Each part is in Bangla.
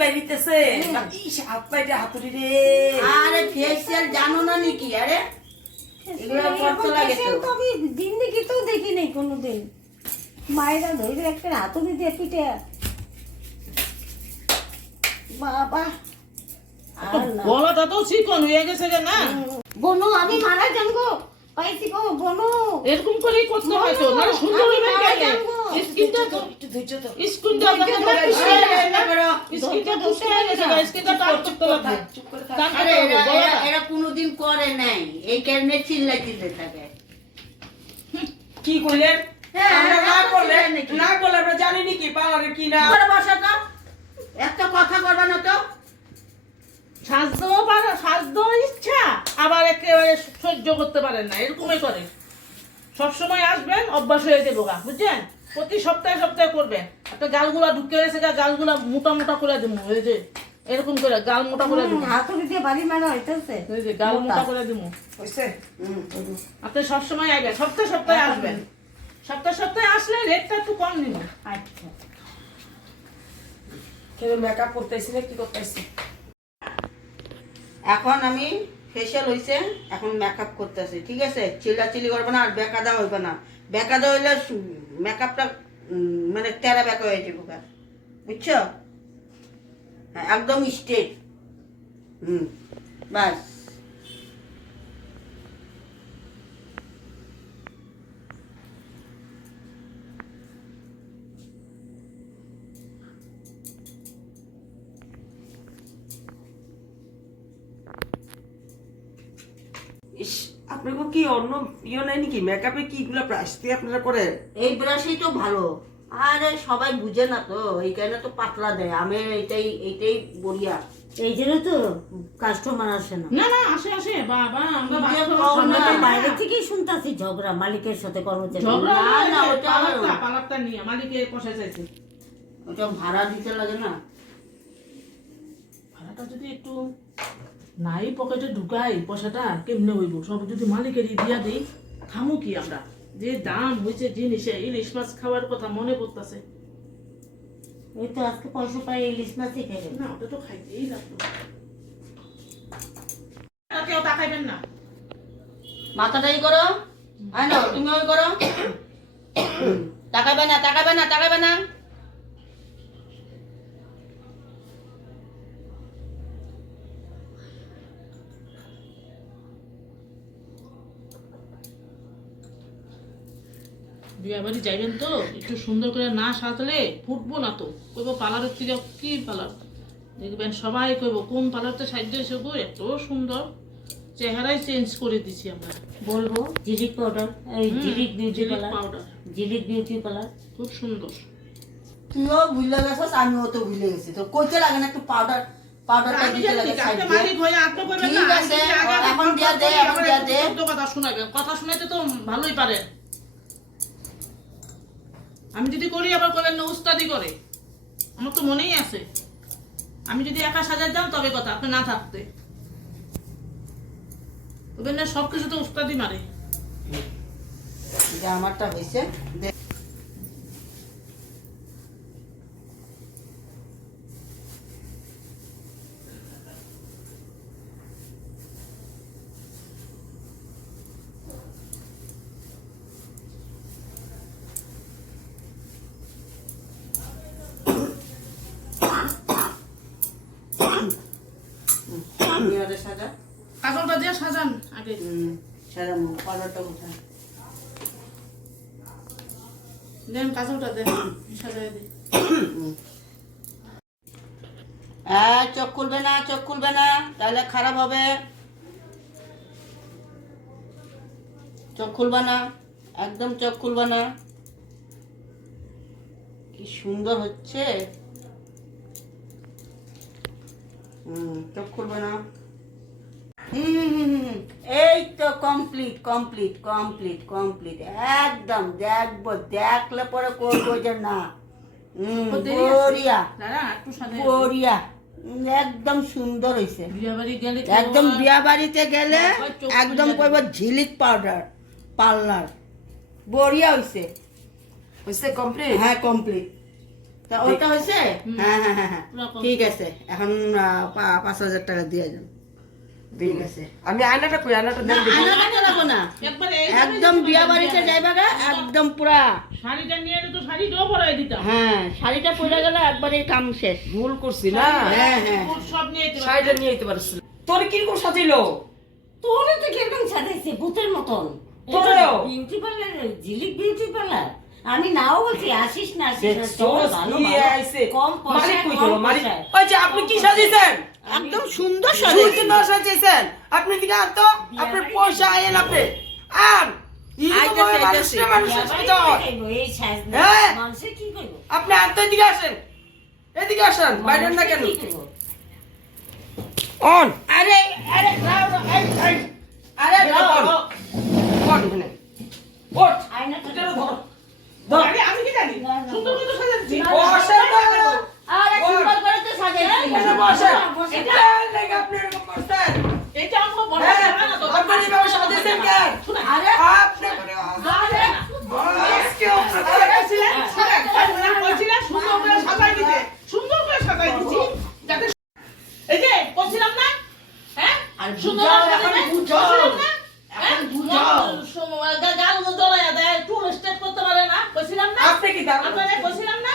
বাইরিতেছে ইস হাত পাইতে হাতুড়ি রে আরে ফেসিয়াল জানো না নাকি? আরে এগুলো করতে লাগে তো। আমি জিন্দেগিতেও দেখি নাই কোনোদিন। মায়েরা ধরে একটা হাতুড়ি দিয়ে পিঠে বাবা। আর না। গলাটা তো চিকন হয়ে গেছে রে না। বনু আমি মারা যাবো পাইছি গো বনু। এরকম করেই করতে হয় তো, না সুন্দর হবে কেন? স্কিনটা তো একটু ধৈর্য তো স্কিনটা দেখো না স্কিনটা দুষ্ট হয়ে গেছে, স্কিনটা টান করতে লাগবে। চুপ করে থাক টান আরে করতে হবে গলাটা। এরা কোনোদিন করে নাই, এই কারণে চিল্লাইতে থাকে। কি কইলেন হ্যাঁ, আমরা না এত করলে চিল্লায় নাকি? না করলে আমরা জানি নি কি পার্লারে কি না করে বসো তো, এত কথা করবে না তো। সাজতেও ইচ্ছা, আবার একেবারে সহ্য করতে পারেন না, এরকমই করে। সবসময় আসবেন, অভ্যাস হয়ে যাবো গা, বুঝছেন? প্রতি সপ্তাহে সপ্তাহে করবেন। একটা গালগুলা ঢুকে গেছে, গালগুলা মোটা মোটা করে দেবো, এই যে এরকম করে গাল মোটা করে দেবো, হাতুড়ি দিয়ে বাড়ি মারা হইতেছে। এই যে গাল মোটা করে দেবো। হইছে আপনি সবসময় আসবেন, সপ্তাহে সপ্তাহে আসবেন। সপ্তাহে সপ্তাহে আসলে রেটটা একটু কম নিব। আচ্ছা কেন মেকআপ করতেছি না কি করতেছি এখন আমি ফেশিয়াল হইছে, এখন মেকআপ করতেছি, ঠিক আছে? চিল্লাচিল্লি করবে না আর বেকাদা হইবে না। বেকাদা হইলে মেকআপটা মানে তেরা বেকা হয়ে যাবে গা, বুঝছো? হ্যাঁ, একদম স্ট্রেট। বাস। ইস আপনাকে কি অন্য নাই নাকি মেকআপে কি এগুলা প্রাইস দিয়ে আপনারা করেন এই ব্রাশই তো ভালো। আরে সবাই বুঝে না তো, এই কারণে তো পাতলা দেয়। আমি এইটাই বড়িয়া। এই জন্য তো কাস্টমার আসে না। না না, আসে আসে বাবা, আমরা যে বাচ্চা কম আমরা না। তো বাইরে থেকেই শুনতাছি ঝগড়া মালিকের সাথে কর্মচারী। ঝগড়া না, না, না, ওটা ওটা পালাকটা ভালো। পালাকটা নিয়ে মালিকে পয়সা চাইছে। ওটা ভাড়া দিতে লাগে না। ভাড়াটা যদি একটু নাই পকেটে ঢুকাই, পয়সাটা কেমনে হইব? সব যদি মালিকেরই দিয়া দিই, খামু কি আমরা? যে দাম হয়েছে জিনিসে, ইলিশ মাছ খাওয়ার কথা মনে পড়তেছে। এই তো আজকে পয়সা পাই ইলিশ মাছই খেলেন। না, ওটা তো খাইতেই লাগলো। কেউ তাকাইবেন না। মাথাটাই করো। আয় না, তুমি ওই করো। তাকাবে না, তাকাবে না, তাকাবে না। বিয়া বাড়ি যাইবেন তো, একটু সুন্দর করে না সাজলে ফুটবো না তো। কইব পার্লারের থেকে কি পার্লার, দেখবেন সবাই কইব কোন পার্লারতে সাহায্য এসে গো, এত সুন্দর। চেহারাই চেঞ্জ করে দিছি আমরা। বলবো জিলিক পাউডার, এই Jhilik beauty parlour, powder Jhilik beauty parlour. খুব সুন্দর। তুইও ভুলে গেছিস, আমিও তো ভুলে গেছি। তো কইতে লাগে না একটু পাউডারটা আমি দিতে জানি, লাগে সাইড আপনি দিয়ে। মালিক হয়ে আপনি করবেন ঠিক না, আছে, আমি যদি আগে এখন দিয়া দে, করি, এখন আবার দিয়া একটু দে। শুদ্ধ কথা শোনাবেন। কথা শুনাইতে তো ভালোই পারেন। আমি যদি করি আবার করবেন না উস্তাদি করে, আমার তো মনেই আছে। আমি যদি একা সাজার যাও তবে কথা, আপনি না থাকতে করবেন না, সবকিছু তো উস্তাদি মারে। এটা আমারটা হইছে। দে। মিররে সাজা। কাজলটা দিয়ে সাজান আগে। সাজামু, পাউডারটা কোথায়? দেন কাজলটা দেন, সাজাই দিই। চোখ খুলবে না, চোখ খুলবে না, তাহলে খারাপ হবে। চোখ খুলবে না, একদম চোখ খুলবে না। কি সুন্দর হচ্ছে। চোখ খুলবে না। এই তো কমপ্লিট কমপ্লিট কমপ্লিট কমপ্লিট। একদম দেখবো, দেখলে পরে করবো যে না। বড়িয়া দাঁড়া একটু সাজাই। বড়িয়া, একদম সুন্দর হয়েছে। বিয়া বাড়ি গেলে একদম বিয়া বাড়িতে গেলে বাবার চোখ একদম খুলে কইব ঝিলিক পাউডার পার্লার। বড়িয়া হয়েছে। হইছে কমপ্লিট হ্যাঁ কমপ্লিট। তা ওটা হয়েছে? হ্যাঁ হ্যাঁ হ্যাঁ হ্যাঁ পুরো কম। ঠিক আছে, এখন 5,000 টাকা দিয়ে যান। ঠিক আছে, আমি আয়নাটা কই, আয়নাটা না দেন দেখি। আয়না দেখতে লাগবো না, একবারে একদম বিয়া বাড়িতে যাইবা গা, একদম পুরা। শাড়িটা নিয়ে এলে তো শাড়িটাও পরাই দিতাম। হ্যাঁ শাড়িটা পরে গেলে একবারে কাম শেষ। ভুল করছি না, হ্যাঁ হ্যাঁ ফুল সব নিয়ে যেতে পারতাম। শাড়িটা নিয়ে যেতে পারছিল। তোর কিরকম সাজাইলো? তোরে তো কিরকম সাজাইছে ভূতের মতন। তোরেও? বিউটি পার্লার, ঝিলিক বিউটি পার্লার। আমি নাও বলছি আসিস না, আসিস না, দেখছো চল, ভালো, কি ভালো। আইছে? কম পয়সায়, মালিক কই কম গেল? মালিক, পয়সায়। ওই যে আপনি কি সাজিয়েছেন? একদম সুন্দর সুন্দর সাজাইছে। সাজিয়েছেন। আপনি দিকে আন তো, আপনার পয়সা আইন আপনি। আন। আইতাছে, আইতাছে। মানুষের বিয়াবাড়ি সাজা হয়। কি করবো? এই সাজ না। হ্যাঁ। মানুষে কি করবো? আপনি আন তো, এদিকে আসেন। এদিকে আসেন, বাইরেন না কেন? মানুষে কি করবো? অন। আরে আরে রাও রাও, এই, এই। আরে রাও রাও। অন এখানে। ওঠ। আয়নাটা এটা ধরো। ধর। আরে আমি কি জানি? না, না, সুন্দর করে তো সাজাচ্ছি। না, বসেন না। আরে সুন্দর করে তো সাজাইছি। এখানে বসেন। বসেন। এটা লেগে আপনি এরকম করছেন। এটা আমাকে বড় হ্যাঁ, জায়গা না তো। আপনি এইভাবে সাজিয়েছেন কেন? আরে আপনি করে আরে আজকে আপনার আরে বলছিলেন, শুনেন, আপনারা বলছিলেন সুন্দর করে সাজাই দিতে। সুন্দর করে সাজাই দিছি। যাতে এই যে বলছিলাম না? হ্যাঁ? আর সুন্দর বুঝাও, করে এখন সাজাই দিতে। বুঝাও। বলছিলাম না? হ্যাঁ? এখন বুঝাও। গালগুলো জ্বলাইয়া দেয়, চুল স্ট্রেট করতে পারে না। বলছিলাম না? আপনি কি দাম? আপনারা বলছিলাম না?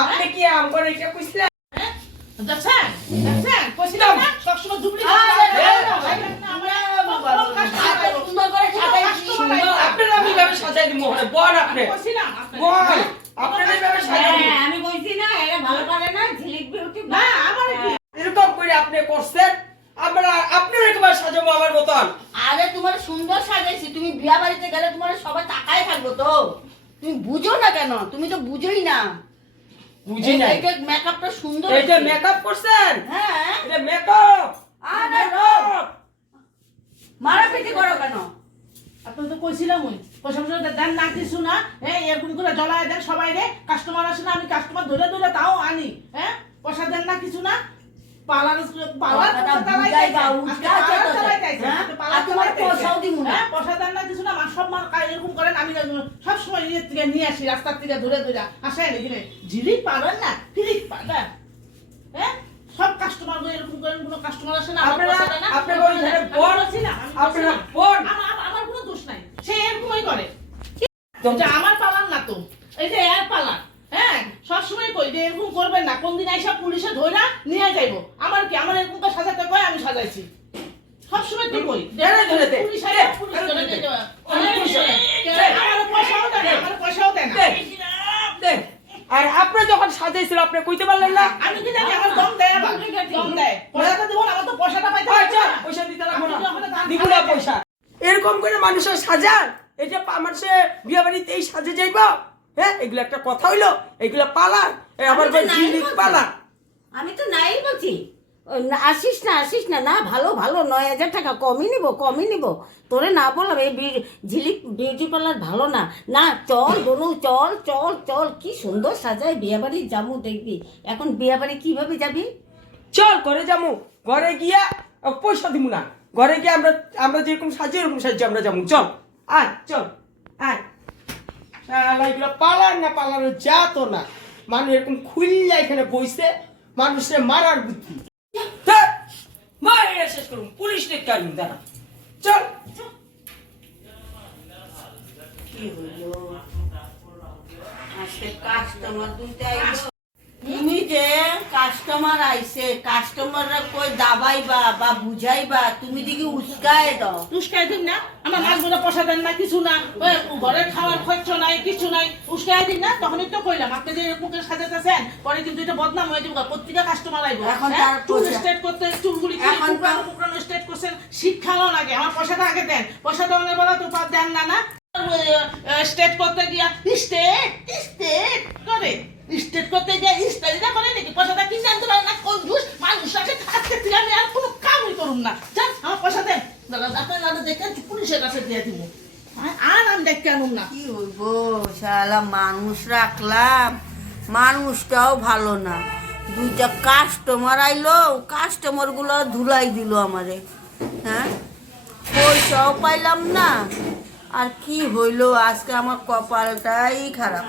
আপনি কি আমগর এটা কইছিলেন? হ্যাঁ? দেখছেন? দেখছেন? বলছিলাম না? সবসময় ডুপ্লিকেট আরে, বানায়। আরে, আমরা আরে, কাস্টমার আরে সুন্দর করে সাজাইছি। আপনারা আমি এইভাবে সাজাই দিব মনে বল আপনি। বলছিলাম আপনাদের। বল। আপনারা এইভাবে সাজাই দিব। হ্যাঁ, আমি বলছি না এরা ভালো পারে না, ঝিলিক বিউটি না, আমার কি? এরকম করে আপনি করছেন, আমরা আপনার একবার সাজাবো আমার মতন। আরে তোমার সুন্দর সাজাইছি, তুমি বিয়া বাড়িতে গেলে তোমার সবাই তাকায় থাকবো তো। তুমি বুঝো না কেন? তুমি তো বুঝোই না। বুঝি নাই। এটা মেকআপটা সুন্দর এইটা হয়েছে। মেকআপ করছেন? হ্যাঁ এটা মেকআপ। আরে রব, মারাপিটি করো কেন? আপনার তো কইছিলাম ওই পয়সা পয়সা দেন না কিছু না, হ্যাঁ এরকম করে জ্বলায় দেন সবাই রে, কাস্টমার আসে না, আমি কাস্টমার ধরে ধরে তাও আনি, হ্যাঁ পয়সা দেন না কিছু না। পালার পালার কথা বুঝাইবা, উস্কাই যত দেয়, হ্যাঁ? আর তোমার পয়সাও দিমু না। হ্যাঁ পয়সা দেন না কিছু না, সব মার এরকম করেন, আমি সব সময় ইয়ের থেকে নিয়ে আসি, রাস্তার থেকে ধরে ধরে আসেন এখানে ঝিলিক পাবেন না, ফিরিক পাবেন, হ্যাঁ সব কাস্টমার এরকম করেন, কোনো কাস্টমার আসে না, আমার আপনারা পয়সা দেন না, আপনারা আমি ওইখানে বলছিলাম, বল। আমি আপনারা বলছিলাম। বল। আমার কোনো দোষ নাই, সে এরকমই করে। এটা আমার পালার না তো, এই যে এর পালার, হ্যাঁ সবসময় কই যে এরকম করবেন না, কোন দিন আইসা পুলিশে ধইরা নিয়ে যাইবো, আমার কি, আমার এরকম করে সাজাতে কয়, আমি সাজাইছি সবসময় তো কই ধরে দে। পুলিশ আইলে পুলিশ ধরে দিয়ে যাবে। আমার পয়সাও দেয় না, আমার পয়সাও দেয় না। দেখ, আর আপনি যখন সাজাইছিল আপনি কইতে পারলেন না? আমি কি জানি, আমার দম দেয় আবার, দম দেয়, পয়সাটা দেবো না, আমার তো পয়সাটা পাইতে হবে আচ্ছা, না। পয়সা দিতে লাগবো না। আপনি যখন দান দিব না পয়সা। এরকম করে মানুষের সাজান, এটা মানুষের বিয়ে বাড়িতেই সাজে যাইবা? হ্যাঁ, এগুলো একটা কথা হইলো? এগুলো পালা? আবার আমি তো নাই ঝিলিক বলছি। পালা? আমি তো নাই বলছি। ও, না, আসিস না, আসিস না, না ভালো ভালো 9,000 টাকা কমই নিব। তোরে না বললাম এই ঝিলিক বিউটি পার্লার ভালো না, না চল বনু, চল চল চল, কি সুন্দর সাজায়, বিয়ে বাড়ি যাবো দেখবি। এখন বিয়ে বাড়ি কিভাবে যাবি? চল ঘরে যাবো, ঘরে গিয়া পয়সা দিব না, ঘরে গিয়ে আমরা যেরকম সাজি এরকম সাজি আমরা যাবো। চল আয়, চল আয়। শালা এগুলো পালার না পালানোর যা তো না, মানুষ এরকম খুললে এখানে বইছে, মানুষের মারার বুদ্ধি। ধ্যাৎ, মারিয়া শেষ করুন, পুলিশ দেখতে আনুন দাঁড়া। চল। কি হইলো? আজকে কাস্টমার দুইটা আইলো। তুমি যে কাস্টমার আইছে, কাস্টমাররা কই দাবাইবা বা বুঝাইবা, তুমি দিকে উস্কায় দাও। উস্কাই দিন না, আমার মাছগুলো পয়সা দেন না কিছু না, ওই ঘরের খাওয়ার খরচ নাই কিছু নাই, উস্কাই দিন না, তখনই তো কইলাম আপনি যে এরকম করে সাজাতেছেন, পরে কিন্তু এটা বদনাম হয়ে যাবে, প্রত্যেকটা কাস্টমার আইবো। এখন হ্যাঁ? তার চুল পয়সা- স্ট্রেট করতে চুলগুলি এখন তার- পুরানো স্ট্রেট করছেন, শিক্ষাও লাগে, আমার পয়সাটা আগে দেন, পয়সা দেওয়ার বেলা তো দেন না, না স্টেট করতে গিয়া স্টেট করে, স্টেট করতে গিয়া স্টাইলটা করে নাকি, পয়সাটা কিনে আনতে পারে না, কঞ্জুস মানুষ আছে, আজকে থেকে আমি আর কোনো কামই করুম না, যান আমার পয়সা দেন, দাদা আপনার দাদা দেখে পুলিশের কাছে দিয়ে দিব, আর আমি দেখতে আনুম না। কি হইব, শালা মানুষ রাখলাম, মানুষটাও ভালো না, দুইটা কাস্টমার আইলো, কাস্টমার গুলো ধুলাই দিল আমারে, হ্যাঁ পয়সাও পাইলাম না, আর কি হইলো আজকে আমার কপালটাই খারাপ।